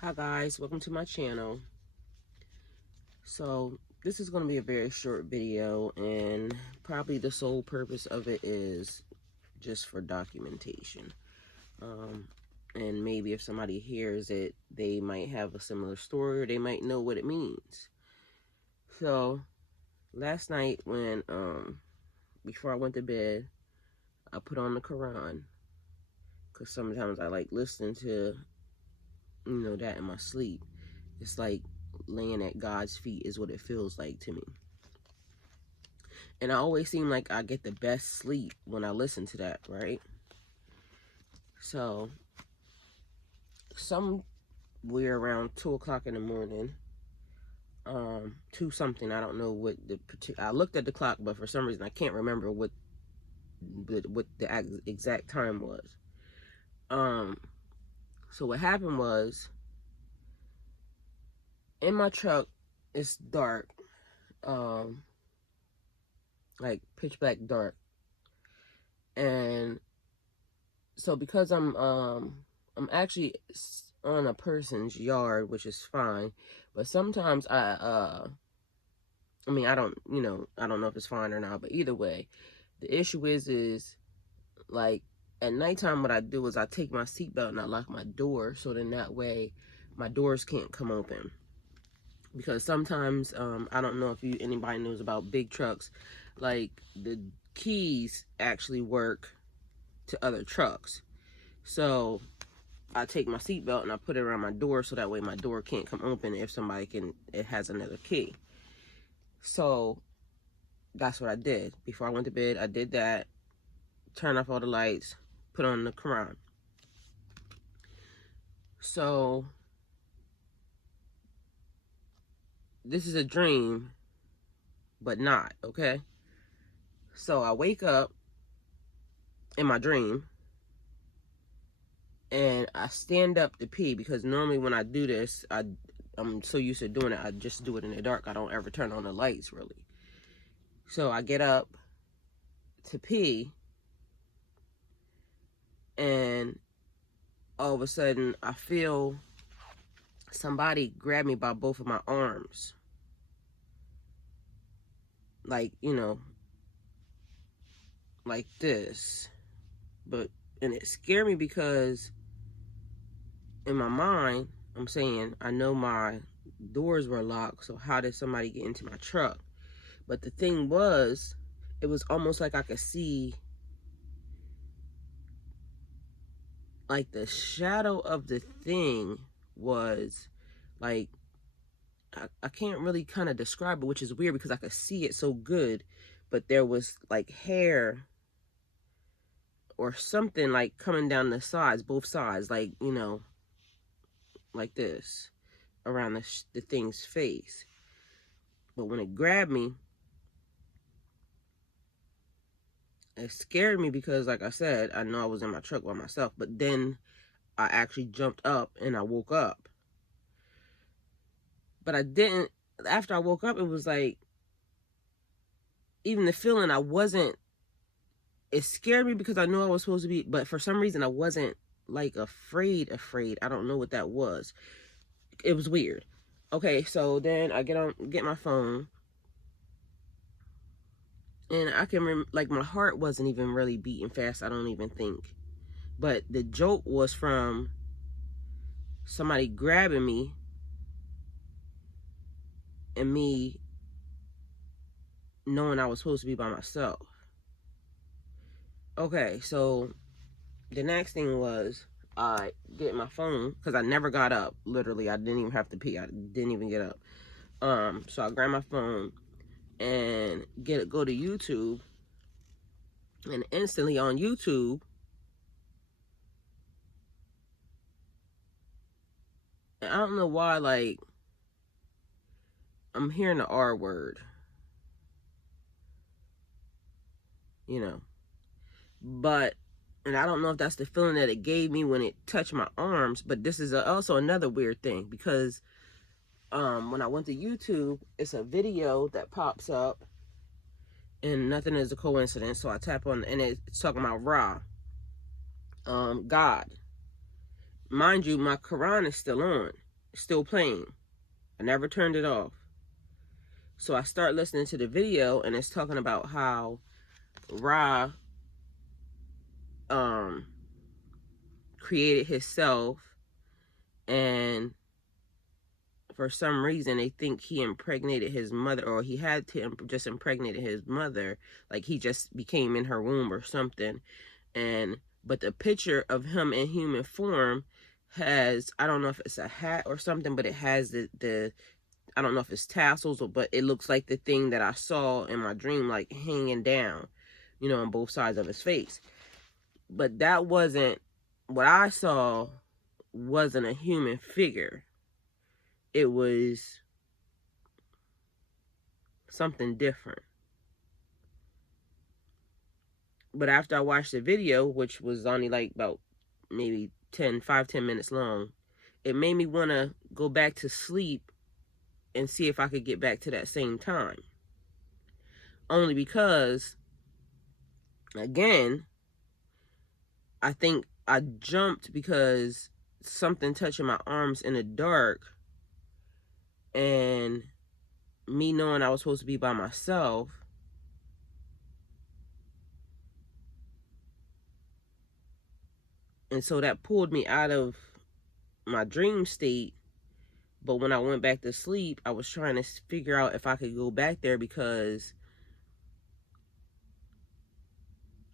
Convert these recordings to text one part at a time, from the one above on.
Hi guys, welcome to my channel. So this is going to be a very short video, and probably the sole purpose of it is just for documentation. And maybe if somebody hears it, they might have a similar story, or they might know what it means. So last night when before I went to bed, I put on the Quran, because sometimes I like listening to that in my sleep. It's like laying at God's feet is what it feels like to me. And I always seem like I get the best sleep when I listen to that, right? So, somewhere around 2 o'clock in the morning, 2 something, I don't know what I looked at the clock, but for some reason I can't remember what the exact time was. So what happened was, in my truck, it's dark, like pitch black dark, and so because I'm actually on a person's yard, which is fine, but sometimes I mean, I don't know if it's fine or not, but either way, the issue is like at nighttime what I do is I take my seatbelt and I lock my door, so then that way my doors can't come open. Because sometimes I don't know if anybody knows about big trucks, like the keys actually work to other trucks. So I take my seatbelt and I put it around my door, so that way my door can't come open if it has another key. So that's what I did. Before I went to bed, I did that, turned off all the lights, put on the Quran. So this is a dream, but not, okay? So I wake up in my dream, and I stand up to pee, because normally when I do this, I'm so used to doing it, I just do it in the dark. I don't ever turn on the lights, really. So I get up to pee, and all of a sudden I feel somebody grab me by both of my arms. Like, like this. And it scared me because in my mind, I'm saying, I know my doors were locked, so how did somebody get into my truck? But the thing was, it was almost like I could see, like the shadow of the thing was like, I can't really kind of describe it, which is weird because I could see it so good, but there was like hair or something like coming down the sides, both sides, like, like this, around the thing's face. But when it grabbed me, it scared me because, like I said, I know I was in my truck by myself, but then I actually jumped up and I woke up. But I didn't, after I woke up, it was like, even the feeling, it scared me because I knew I was supposed to be, but for some reason I wasn't like afraid. I don't know what that was. It was weird. Okay, so then I get my phone, and I can remember, like, my heart wasn't even really beating fast, I don't even think. But the joke was from somebody grabbing me and me knowing I was supposed to be by myself. Okay, so the next thing was, I get my phone, because I never got up. Literally, I didn't even have to pee. I didn't even get up. So I grab my phone and go to YouTube, and instantly on YouTube, I don't know why, like, I'm hearing the R word, but, and I don't know if that's the feeling that it gave me when it touched my arms, but this is also another weird thing, because when I went to YouTube, it's a video that pops up, and nothing is a coincidence, so I tap on, and it's talking about Ra, God. Mind you, my Quran is still on, still playing. I never turned it off. So I start listening to the video, and it's talking about how Ra created himself, and for some reason they think he impregnated his mother, or he had to just impregnated his mother, like he just became in her womb or something. But the picture of him in human form has, I don't know if it's a hat or something, but it has the I don't know if it's tassels, but it looks like the thing that I saw in my dream, like hanging down, on both sides of his face. But that wasn't, what I saw wasn't a human figure. It was something different. But after I watched the video, which was only like about maybe 10 minutes long, it made me want to go back to sleep and see if I could get back to that same time. Only because, again, I think I jumped because something touching my arms in the dark, and me knowing I was supposed to be by myself, and so that pulled me out of my dream state. But when I went back to sleep, I was trying to figure out if I could go back there, because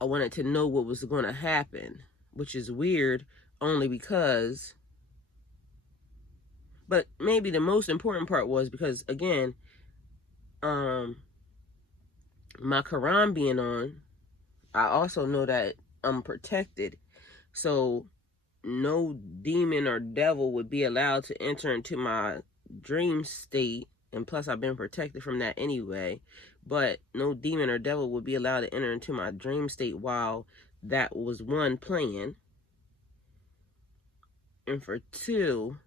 I wanted to know what was going to happen, which is weird, only because, but maybe the most important part was because, again, my Quran being on, I also know that I'm protected. So no demon or devil would be allowed to enter into my dream state. And plus, I've been protected from that anyway. But no demon or devil would be allowed to enter into my dream state while that was one playing. And for two,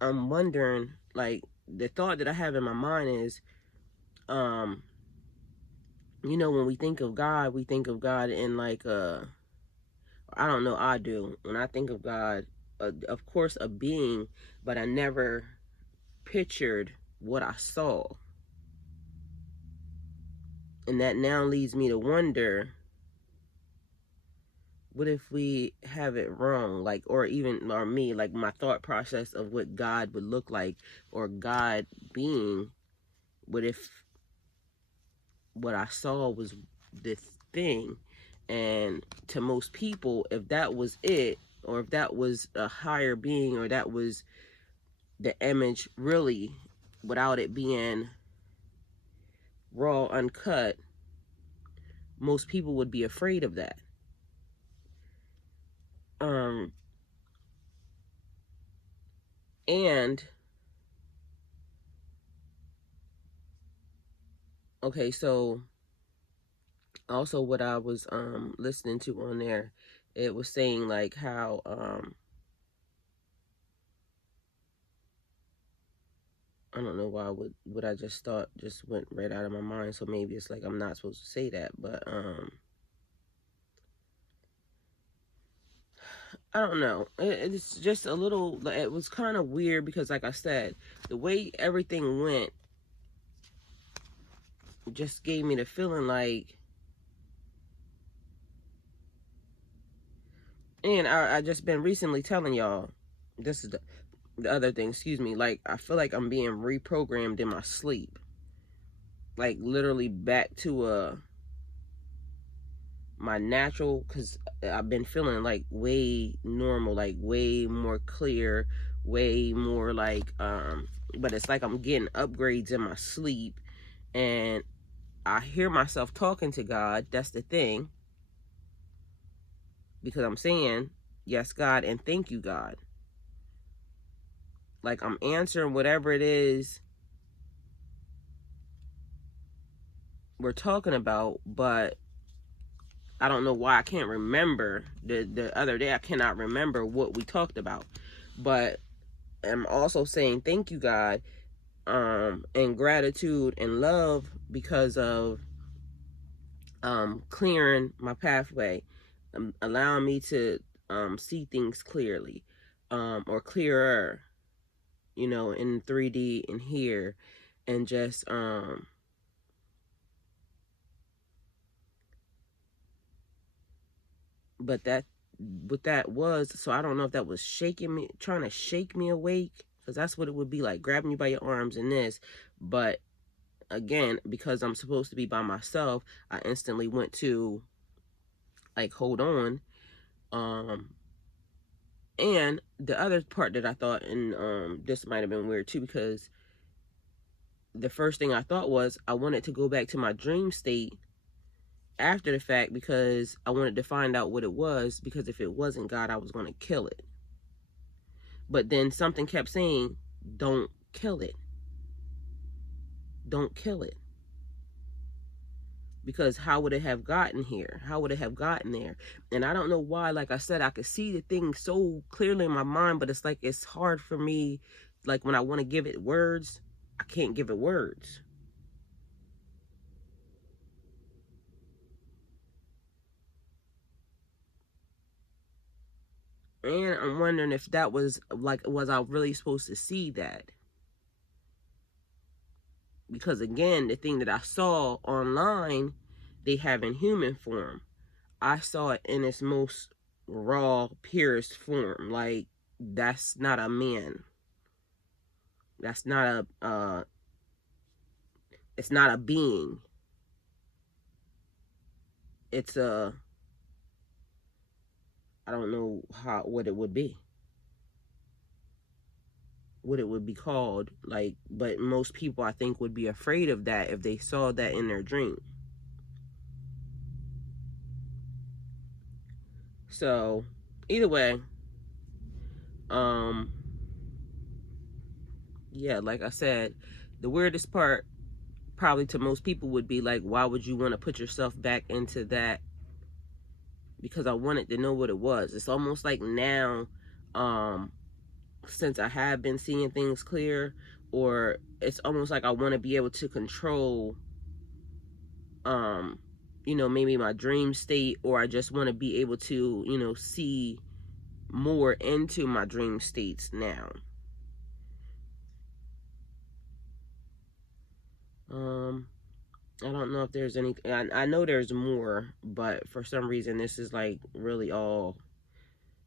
I'm wondering, like, the thought that I have in my mind is, when we think of God in like I don't know, I do. When I think of God, of course, a being, but I never pictured what I saw. And that now leads me to wonder, what if we have it wrong? Like, or me, like my thought process of what God would look like, or God being, what if what I saw was this thing? And to most people, if that was it, or if that was a higher being, or that was the image really, without it being raw, uncut, most people would be afraid of that. And okay, so also what I was listening to on there, it was saying like how I don't know why what I just thought just went right out of my mind, so maybe it's like I'm not supposed to say that, but I don't know. It's just a little, it was kind of weird because, like I said, the way everything went just gave me the feeling like, and I just been recently telling y'all, this is the other thing, excuse me, like I feel like I'm being reprogrammed in my sleep. Like literally back to my natural, because I've been feeling like way normal, like way more clear, way more like but it's like I'm getting upgrades in my sleep, and I hear myself talking to God. That's the thing, because I'm saying yes God and thank you God, like I'm answering whatever it is we're talking about. But I don't know why I can't remember. The other day I cannot remember what we talked about, but I'm also saying thank you God, and gratitude and love, because of clearing my pathway, allowing me to see things clearly, or clearer. you know, in 3D in here, and just but that what that was, so I don't know if that was shaking me, trying to shake me awake, because that's what it would be like, grabbing you by your arms in this. But again, because I'm supposed to be by myself, I instantly went to like, hold on. And the other part that I thought, and this might have been weird too, because the first thing I thought was I wanted to go back to my dream state after the fact, because I wanted to find out what it was, because if it wasn't God, I was going to kill it. But then something kept saying, don't kill it. Don't kill it. Because how would it have gotten here? How would it have gotten there? And I don't know why, like I said, I could see the thing so clearly in my mind, but it's like, it's hard for me, like when I want to give it words, I can't give it words. And I'm wondering if that was like, was I really supposed to see that? Because again, the thing that I saw online, they have in human form. I saw it in its most raw, purest form. Like, that's not a man. That's not a, it's not a being. It's a, I don't know what it would be. What it would be called. Like, but most people, I think, would be afraid of that if they saw that in their dream. So, either way, yeah, like I said, the weirdest part probably to most people would be like, why would you want to put yourself back into that? Because I wanted to know what it was. It's almost like now, since I have been seeing things clear, or it's almost like I want to be able to control, you know, maybe my dream state, or I just want to be able to, you know, see more into my dream states now. I don't know if there's any, I know there's more, but for some reason this is like really all,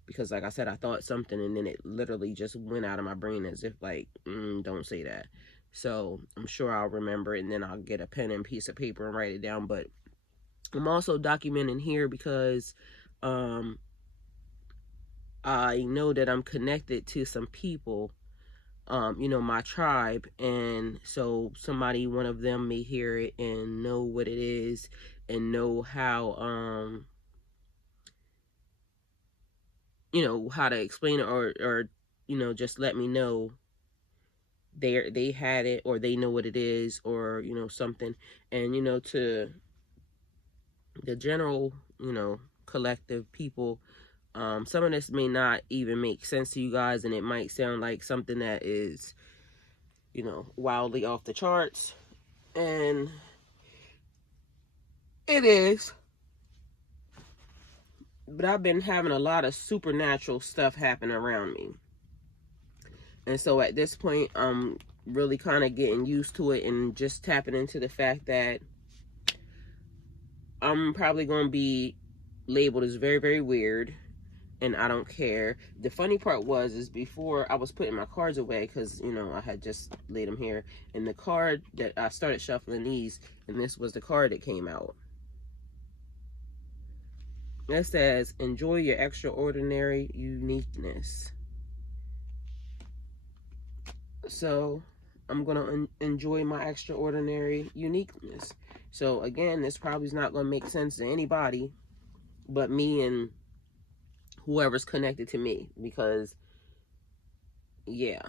because like I said, I thought something and then it literally just went out of my brain as if like, don't say that. So I'm sure I'll remember it, and then I'll get a pen and piece of paper and write it down. But I'm also documenting here because I know that I'm connected to some people, you know, my tribe, and so somebody, one of them may hear it and know what it is, and know how, you know, how to explain it, or you know, just let me know they had it, or they know what it is, or you know, something. And you know, to the general, you know, collective people, some of this may not even make sense to you guys, and it might sound like something that is, you know, wildly off the charts, and it is. But I've been having a lot of supernatural stuff happen around me, and so at this point I'm really kind of getting used to it, and just tapping into the fact that I'm probably going to be labeled as very, very weird, and I don't care. The funny part is before I was putting my cards away, because, you know, I had just laid them here, and the card that I started shuffling these, and this was the card that came out. It says, enjoy your extraordinary uniqueness. So I'm going to enjoy my extraordinary uniqueness. So again, this probably is not going to make sense to anybody but me and whoever's connected to me, because yeah,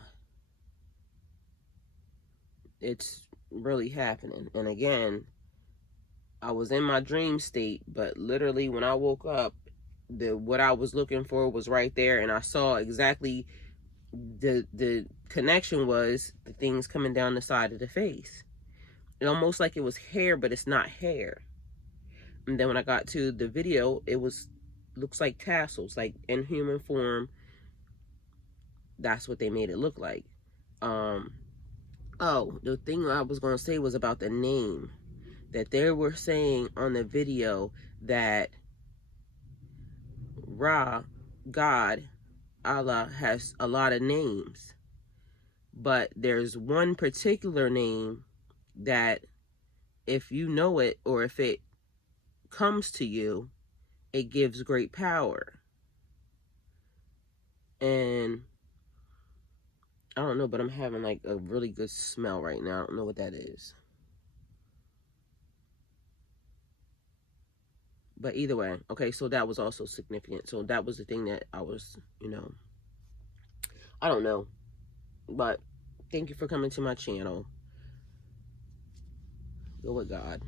it's really happening. And again, I was in my dream state, but literally when I woke up, what I was looking for was right there, and I saw exactly the connection was the things coming down the side of the face. It almost like it was hair, but it's not hair. And then when I got to the video, it was, looks like tassels, like in human form. That's what they made it look like. Oh, the thing I was going to say was about the name. That they were saying on the video that Ra, God, Allah, has a lot of names. But there's one particular name that if you know it, or if it comes to you, it gives great power. And I don't know, but I'm having like a really good smell right now. I don't know what that is. But either way, okay, so that was also significant. So that was the thing that I was, I don't know. But thank you for coming to my channel. Go with God.